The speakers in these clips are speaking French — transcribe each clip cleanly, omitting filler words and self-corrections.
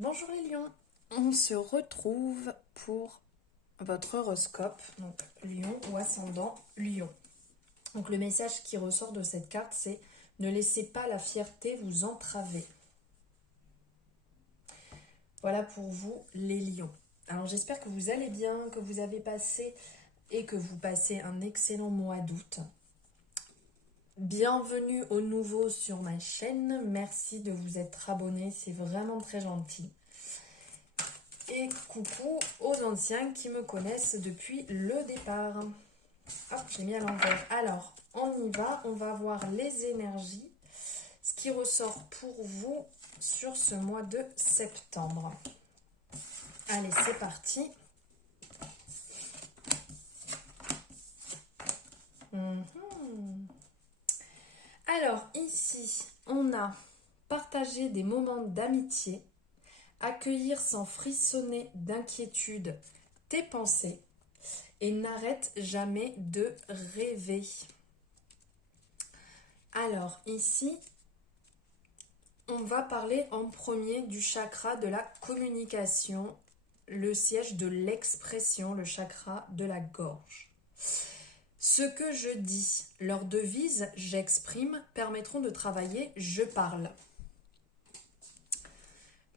Bonjour les lions, on se retrouve pour votre horoscope, donc lion ou ascendant lion. Donc le message qui ressort de cette carte, c'est ne laissez pas la fierté vous entraver. Voilà pour vous les lions. Alors j'espère que vous allez bien, que vous avez passé et que vous passez un excellent mois d'août. Bienvenue aux nouveaux sur ma chaîne, merci de vous être abonné, c'est vraiment très gentil. Et coucou aux anciens qui me connaissent depuis le départ. Hop, j'ai mis à l'envers. Alors, on y va, on va voir les énergies, ce qui ressort pour vous sur ce mois de septembre. Allez, c'est parti. Alors, ici, on a partagé des moments d'amitié, accueillir sans frissonner d'inquiétude tes pensées et n'arrête jamais de rêver. Alors ici, on va parler en premier du chakra de la communication, le siège de l'expression, le chakra de la gorge. Ce que je dis, leur devise « j'exprime » permettront de travailler « je parle ».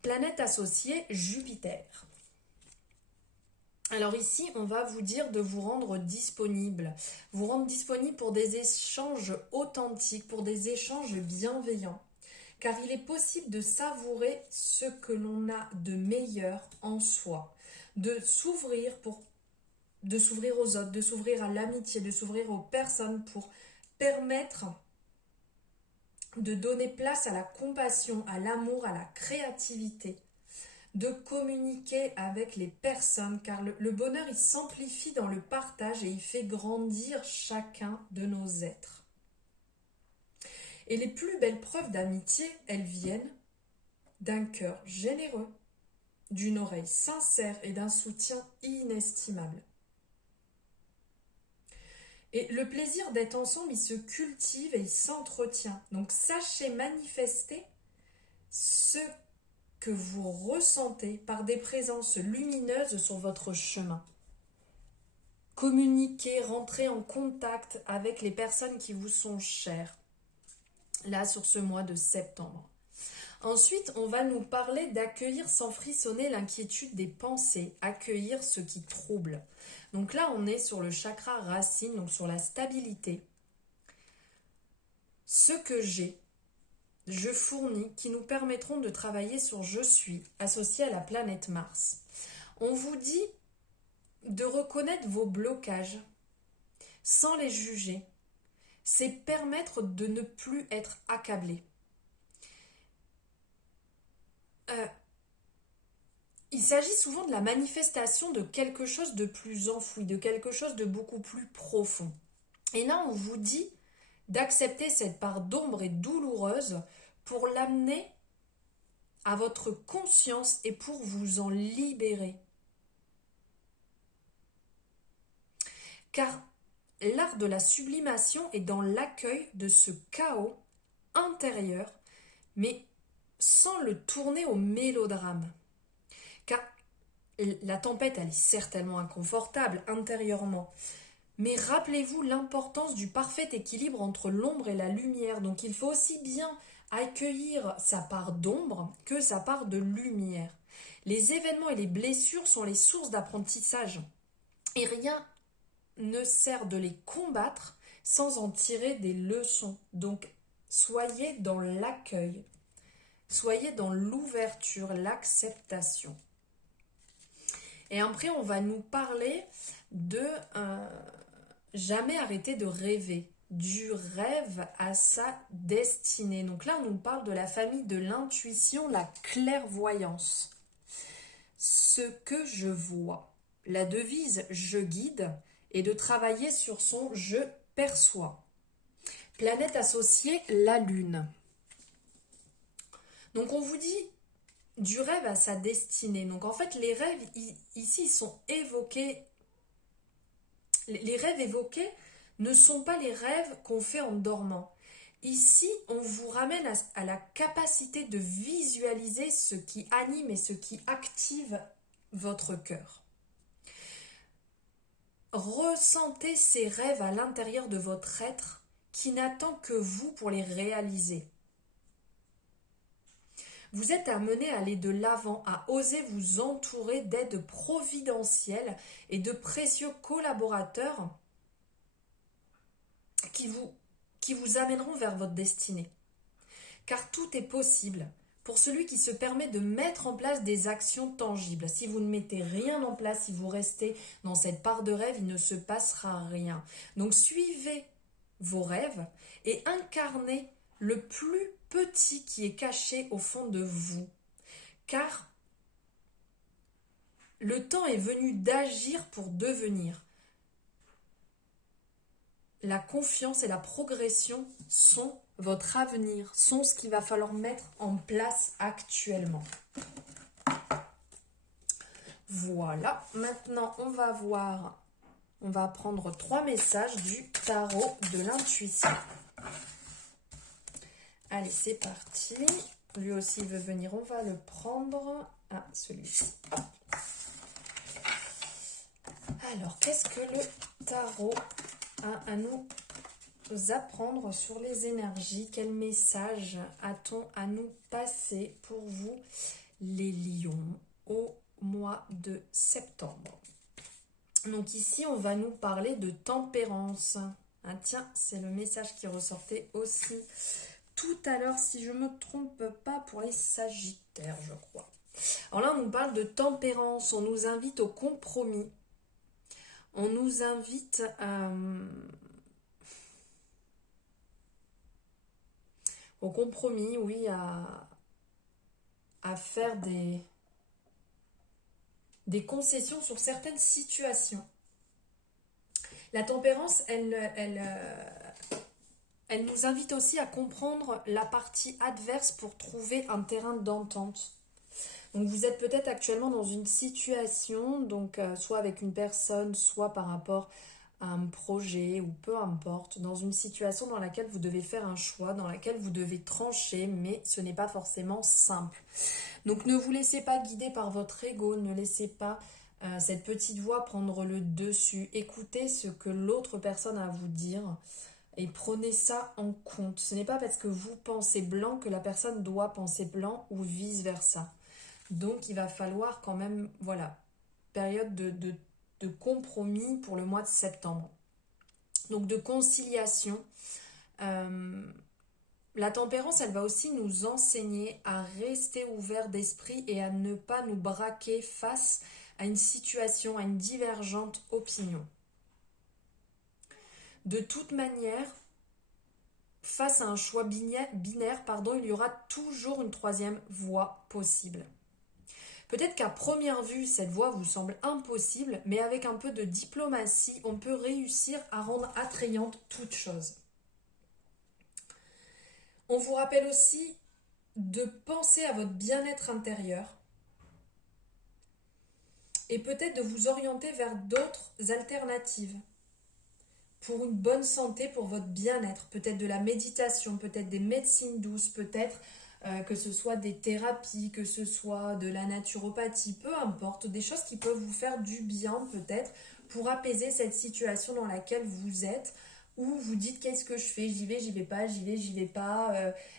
Planète associée, Jupiter. Alors ici, on va vous dire de vous rendre disponible. Vous rendre disponible pour des échanges authentiques, pour des échanges bienveillants. Car il est possible de savourer ce que l'on a de meilleur en soi. De s'ouvrir aux autres, de s'ouvrir à l'amitié, de s'ouvrir aux personnes pour permettre de donner place à la compassion, à l'amour, à la créativité. De communiquer avec les personnes, car le bonheur, il s'amplifie dans le partage et il fait grandir chacun de nos êtres. Et les plus belles preuves d'amitié, elles viennent d'un cœur généreux, d'une oreille sincère et d'un soutien inestimable. Et le plaisir d'être ensemble, il se cultive et il s'entretient. Donc sachez manifester ce que vous ressentez par des présences lumineuses sur votre chemin. Communiquez, rentrez en contact avec les personnes qui vous sont chères, là sur ce mois de septembre. Ensuite, on va nous parler d'accueillir sans frissonner l'inquiétude des pensées, accueillir ce qui trouble. Donc là, on est sur le chakra racine, donc sur la stabilité. Ce que j'ai, je fournis, qui nous permettront de travailler sur je suis, associé à la planète Mars. On vous dit de reconnaître vos blocages sans les juger. C'est permettre de ne plus être accablé. Il s'agit souvent de la manifestation de quelque chose de plus enfoui, de quelque chose de beaucoup plus profond. Et là, on vous dit d'accepter cette part d'ombre et douloureuse pour l'amener à votre conscience et pour vous en libérer. Car l'art de la sublimation est dans l'accueil de ce chaos intérieur, mais sans le tourner au mélodrame. Car la tempête, elle est certainement inconfortable intérieurement. Mais rappelez-vous l'importance du parfait équilibre entre l'ombre et la lumière. Donc il faut aussi bien accueillir sa part d'ombre que sa part de lumière. Les événements et les blessures sont les sources d'apprentissage. Et rien ne sert de les combattre sans en tirer des leçons. Donc soyez dans l'accueil. Soyez dans l'ouverture, l'acceptation. Et après, on va nous parler de jamais arrêter de rêver, du rêve à sa destinée. Donc là, on nous parle de la famille de l'intuition, la clairvoyance. Ce que je vois. La devise « je guide » est de travailler sur son « je perçois ». Planète associée, la Lune. Donc on vous dit du rêve à sa destinée. Donc en fait, les rêves ici sont évoqués. Les rêves évoqués ne sont pas les rêves qu'on fait en dormant. Ici, on vous ramène à la capacité de visualiser ce qui anime et ce qui active votre cœur. Ressentez ces rêves à l'intérieur de votre être qui n'attend que vous pour les réaliser. Vous êtes amené à aller de l'avant, à oser vous entourer d'aides providentielles et de précieux collaborateurs qui vous amèneront vers votre destinée. Car tout est possible pour celui qui se permet de mettre en place des actions tangibles. Si vous ne mettez rien en place, si vous restez dans cette part de rêve, il ne se passera rien. Donc suivez vos rêves et incarnez le plus petit qui est caché au fond de vous. Car le temps est venu d'agir pour devenir. La confiance et la progression sont votre avenir, sont ce qu'il va falloir mettre en place actuellement. Voilà, maintenant on va prendre 3 messages du tarot de l'intuition. Allez, c'est parti. Lui aussi il veut venir, on va le prendre. Ah, celui-ci. Alors, qu'est-ce que le tarot a à nous apprendre sur les énergies? Quel message a-t-on à nous passer pour vous, les lions, au mois de septembre? Donc ici, on va nous parler de tempérance. Ah, tiens, c'est le message qui ressortait aussi tout à l'heure, si je ne me trompe pas, pour les sagittaires, je crois. Alors là, on nous parle de tempérance, on nous invite au compromis. On nous invite au compromis, oui, à faire des concessions sur certaines situations. La tempérance, elle nous invite aussi à comprendre la partie adverse pour trouver un terrain d'entente. Donc vous êtes peut-être actuellement dans une situation, donc soit avec une personne, soit par rapport à un projet ou peu importe, dans une situation dans laquelle vous devez faire un choix, dans laquelle vous devez trancher, mais ce n'est pas forcément simple. Donc ne vous laissez pas guider par votre ego, ne laissez pas cette petite voix prendre le dessus. Écoutez ce que l'autre personne a à vous dire et prenez ça en compte. Ce n'est pas parce que vous pensez blanc que la personne doit penser blanc ou vice-versa. Donc il va falloir quand même, voilà, période de compromis pour le mois de septembre. Donc de conciliation. La tempérance, elle va aussi nous enseigner à rester ouvert d'esprit et à ne pas nous braquer face à une situation, à une divergente opinion. De toute manière, face à un choix binaire, il y aura toujours une troisième voie possible. Peut-être qu'à première vue, cette voie vous semble impossible, mais avec un peu de diplomatie, on peut réussir à rendre attrayante toute chose. On vous rappelle aussi de penser à votre bien-être intérieur et peut-être de vous orienter vers d'autres alternatives pour une bonne santé, pour votre bien-être. Peut-être de la méditation, peut-être des médecines douces, peut-être que ce soit des thérapies, que ce soit de la naturopathie, peu importe, des choses qui peuvent vous faire du bien peut-être pour apaiser cette situation dans laquelle vous êtes, où vous dites qu'est-ce que je fais, j'y vais pas, j'y vais pas,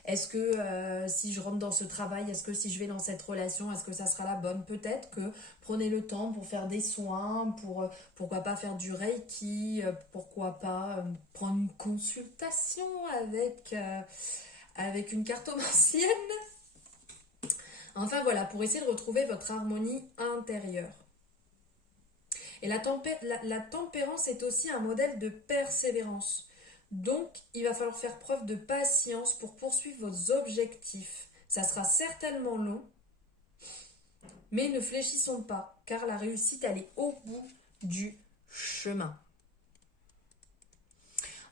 est-ce que si je rentre dans ce travail, est-ce que si je vais dans cette relation, est-ce que ça sera la bonne? Peut-être que prenez le temps pour faire des soins, pourquoi pas faire du Reiki, pourquoi pas prendre une consultation avec une cartomancienne. Enfin voilà, pour essayer de retrouver votre harmonie intérieure. Et la tempérance est aussi un modèle de persévérance. Donc, il va falloir faire preuve de patience pour poursuivre vos objectifs. Ça sera certainement long, mais ne fléchissons pas, car la réussite, elle est au bout du chemin.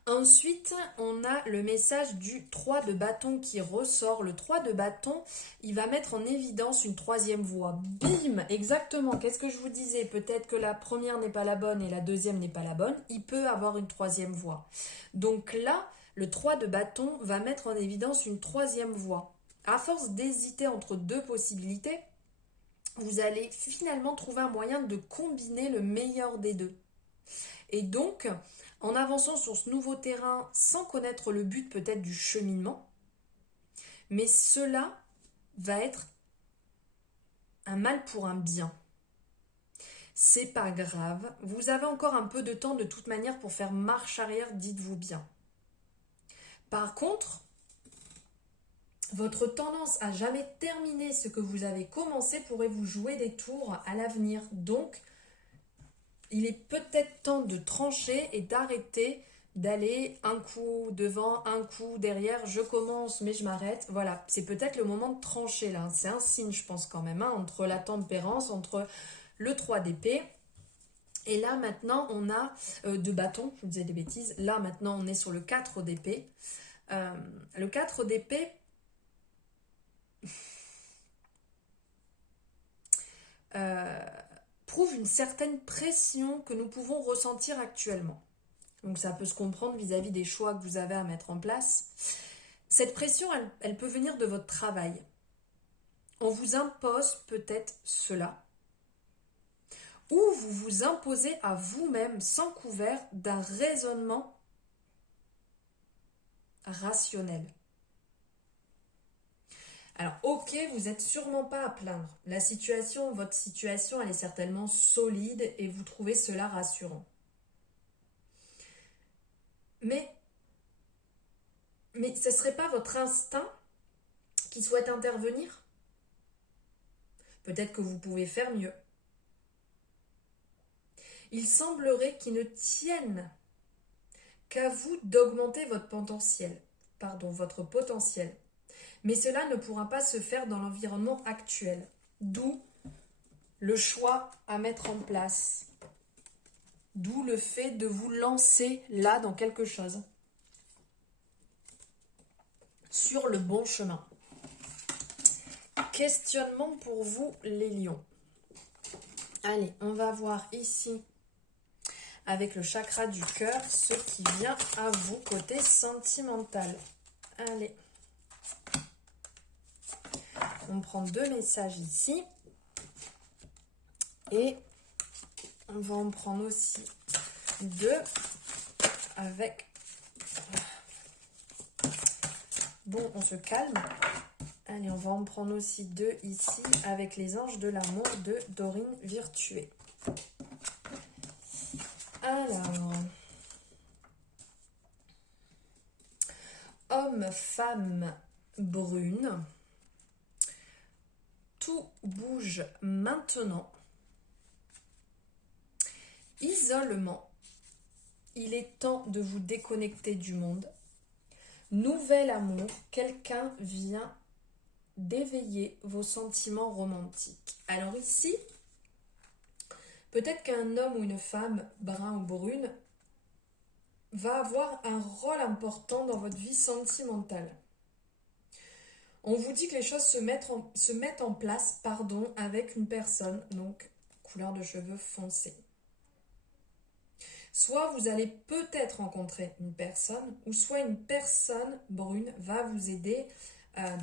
Ensuite, on a le message du 3 de bâton qui ressort. Le 3 de bâton, il va mettre en évidence une troisième voie. Bim! Exactement, qu'est-ce que je vous disais? Peut-être que la première n'est pas la bonne et la deuxième n'est pas la bonne. Il peut avoir une troisième voie. Donc là, Le 3 de bâton va mettre en évidence une troisième voie. À force d'hésiter entre deux possibilités, vous allez finalement trouver un moyen de combiner le meilleur des deux. Et donc, en avançant sur ce nouveau terrain sans connaître le but peut-être du cheminement, mais cela va être un mal pour un bien. C'est pas grave, vous avez encore un peu de temps de toute manière pour faire marche arrière, dites-vous bien. Par contre, votre tendance à jamais terminer ce que vous avez commencé pourrait vous jouer des tours à l'avenir. Donc, il est peut-être temps de trancher et d'arrêter d'aller un coup devant, un coup derrière, je commence mais je m'arrête. Voilà, c'est peut-être le moment de trancher là. C'est un signe, je pense quand même, hein, entre la tempérance, entre le 3 d'épée. Et là maintenant on a de bâton, je vous disais des bêtises. Là maintenant on est sur le 4 d'épée. Le 4 d'épée, prouve une certaine pression que nous pouvons ressentir actuellement. Donc ça peut se comprendre vis-à-vis des choix que vous avez à mettre en place. Cette pression, elle peut venir de votre travail. On vous impose peut-être cela. Ou vous vous imposez à vous-même sans couvert d'un raisonnement rationnel. Alors ok, vous n'êtes sûrement pas à plaindre. Votre situation, elle est certainement solide et vous trouvez cela rassurant. Mais ce ne serait pas votre instinct qui souhaite intervenir? Peut-être que vous pouvez faire mieux. Il semblerait qu'il ne tienne qu'à vous d'augmenter votre potentiel. Mais cela ne pourra pas se faire dans l'environnement actuel. D'où le choix à mettre en place. D'où le fait de vous lancer là dans quelque chose. Sur le bon chemin. Questionnement pour vous, les lions. Allez, on va voir ici, avec le chakra du cœur, ce qui vient à vous côté sentimental. Allez. On prend 2 messages ici. Et on va en prendre aussi 2 avec... Bon, on se calme. Allez, on va en prendre aussi 2 ici avec les anges de l'amour de Dorine Virtué. Alors, homme, femme, brune, tout bouge maintenant. Isolement, il est temps de vous déconnecter du monde. Nouvel amour, quelqu'un vient d'éveiller vos sentiments romantiques. Alors ici, peut-être qu'un homme ou une femme, brun ou brune, va avoir un rôle important dans votre vie sentimentale. On vous dit que les choses se mettent en place, avec une personne, donc couleur de cheveux foncé. Soit vous allez peut-être rencontrer une personne, ou soit une personne brune va vous aider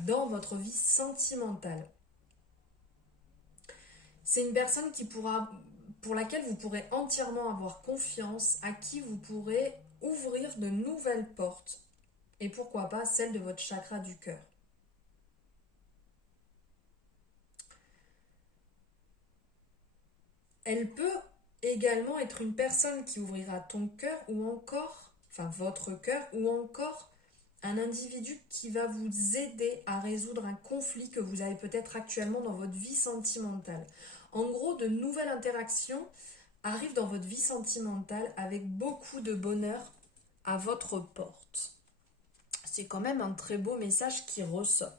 dans votre vie sentimentale. C'est une personne pour laquelle vous pourrez entièrement avoir confiance, à qui vous pourrez ouvrir de nouvelles portes. Et pourquoi pas celle de votre chakra du cœur. Elle peut également être une personne qui ouvrira ton cœur ou encore, votre cœur, ou encore un individu qui va vous aider à résoudre un conflit que vous avez peut-être actuellement dans votre vie sentimentale. En gros, de nouvelles interactions arrivent dans votre vie sentimentale avec beaucoup de bonheur à votre porte. C'est quand même un très beau message qui ressort.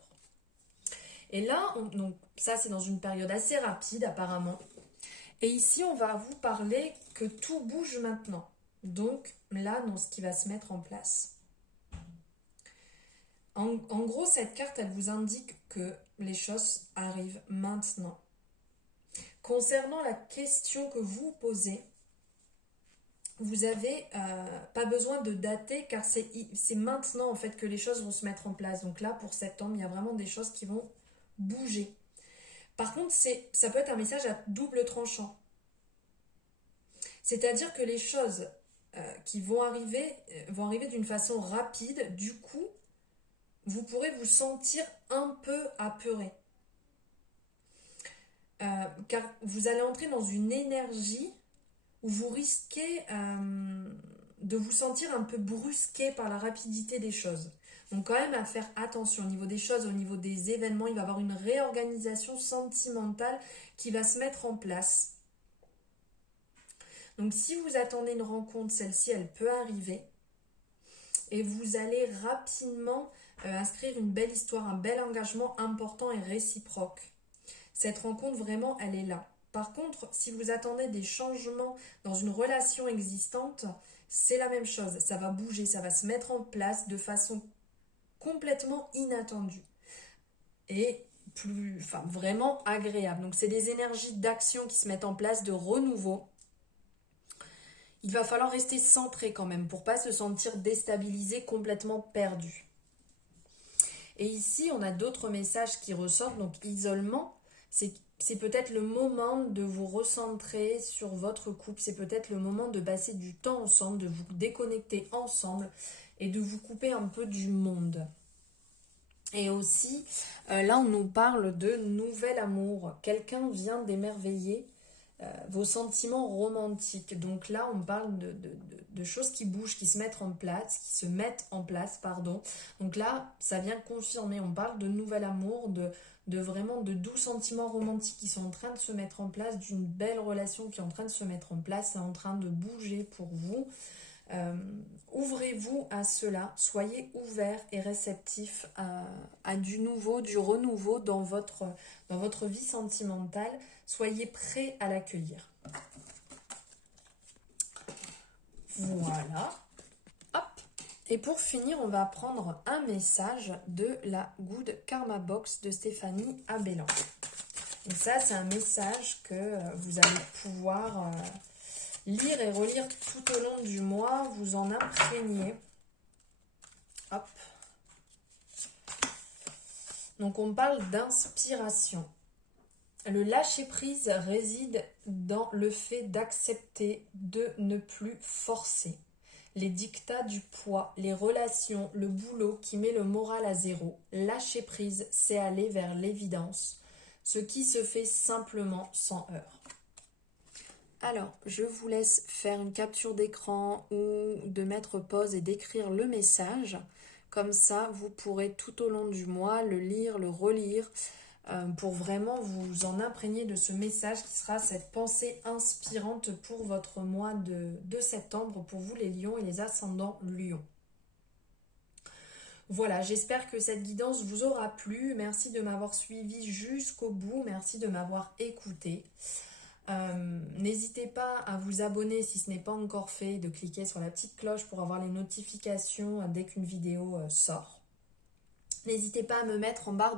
Et là, donc ça c'est dans une période assez rapide apparemment. Et ici, on va vous parler que tout bouge maintenant. Donc là, dans ce qui va se mettre en place. En gros, cette carte, elle vous indique que les choses arrivent maintenant. Concernant la question que vous posez, vous n'avez pas besoin de dater car c'est maintenant en fait que les choses vont se mettre en place. Donc là, pour septembre, il y a vraiment des choses qui vont bouger. Par contre, ça peut être un message à double tranchant. C'est-à-dire que les choses qui vont arriver d'une façon rapide. Du coup, vous pourrez vous sentir un peu apeuré. Car vous allez entrer dans une énergie où vous risquez de vous sentir un peu brusqué par la rapidité des choses. Donc quand même à faire attention au niveau des choses, au niveau des événements, il va y avoir une réorganisation sentimentale qui va se mettre en place. Donc si vous attendez une rencontre, celle-ci, elle peut arriver. Et vous allez rapidement inscrire une belle histoire, un bel engagement important et réciproque. Cette rencontre, vraiment, elle est là. Par contre, si vous attendez des changements dans une relation existante, c'est la même chose. Ça va bouger, ça va se mettre en place de façon complètement inattendue. Et vraiment agréable. Donc, c'est des énergies d'action qui se mettent en place, de renouveau. Il va falloir rester centré quand même pour ne pas se sentir déstabilisé, complètement perdu. Et ici, on a d'autres messages qui ressortent. Donc, isolement, c'est peut-être le moment de vous recentrer sur votre couple. C'est peut-être le moment de passer du temps ensemble, de vous déconnecter ensemble et de vous couper un peu du monde. Et aussi, là, on nous parle de nouvel amour. Quelqu'un vient d'émerveiller vos sentiments romantiques. Donc là, on parle de choses qui bougent, qui se mettent en place, pardon. Donc là, ça vient confirmer. On parle de nouvel amour, vraiment de doux sentiments romantiques qui sont en train de se mettre en place, d'une belle relation qui est en train de se mettre en place, c'est en train de bouger pour vous. Ouvrez-vous à cela, soyez ouverts et réceptifs à du nouveau, du renouveau dans votre vie sentimentale. Soyez prêts à l'accueillir. Voilà. Hop. Et pour finir, on va prendre un message de la Good Karma Box de Stéphanie Abellan. Et ça, c'est un message que vous allez pouvoir lire et relire tout au long du mois, vous en imprégner. Hop. Donc on parle d'inspiration. Le lâcher-prise réside dans le fait d'accepter de ne plus forcer. Les dictats du poids, les relations, le boulot qui met le moral à zéro. Lâcher-prise, c'est aller vers l'évidence. Ce qui se fait simplement sans heurts. Alors, je vous laisse faire une capture d'écran ou de mettre pause et d'écrire le message. Comme ça, vous pourrez tout au long du mois le lire, le relire, pour vraiment vous en imprégner de ce message qui sera cette pensée inspirante pour votre mois de septembre, pour vous les lions et les ascendants lions. Voilà, j'espère que cette guidance vous aura plu. Merci de m'avoir suivi jusqu'au bout, merci de m'avoir écouté. N'hésitez pas à vous abonner si ce n'est pas encore fait, de cliquer sur la petite cloche pour avoir les notifications dès qu'une vidéo sort. N'hésitez pas à me mettre en barre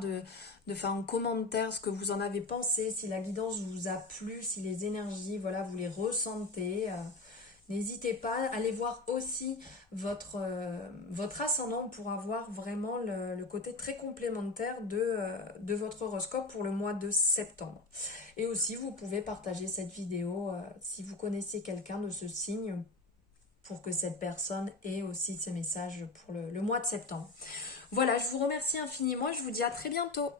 en commentaire ce que vous en avez pensé, si la guidance vous a plu, si les énergies, voilà, vous les ressentez. N'hésitez pas, allez voir aussi votre ascendant pour avoir vraiment le côté très complémentaire de votre horoscope pour le mois de septembre. Et aussi, vous pouvez partager cette vidéo si vous connaissez quelqu'un de ce signe pour que cette personne ait aussi ces messages pour le mois de septembre. Voilà, je vous remercie infiniment et je vous dis à très bientôt.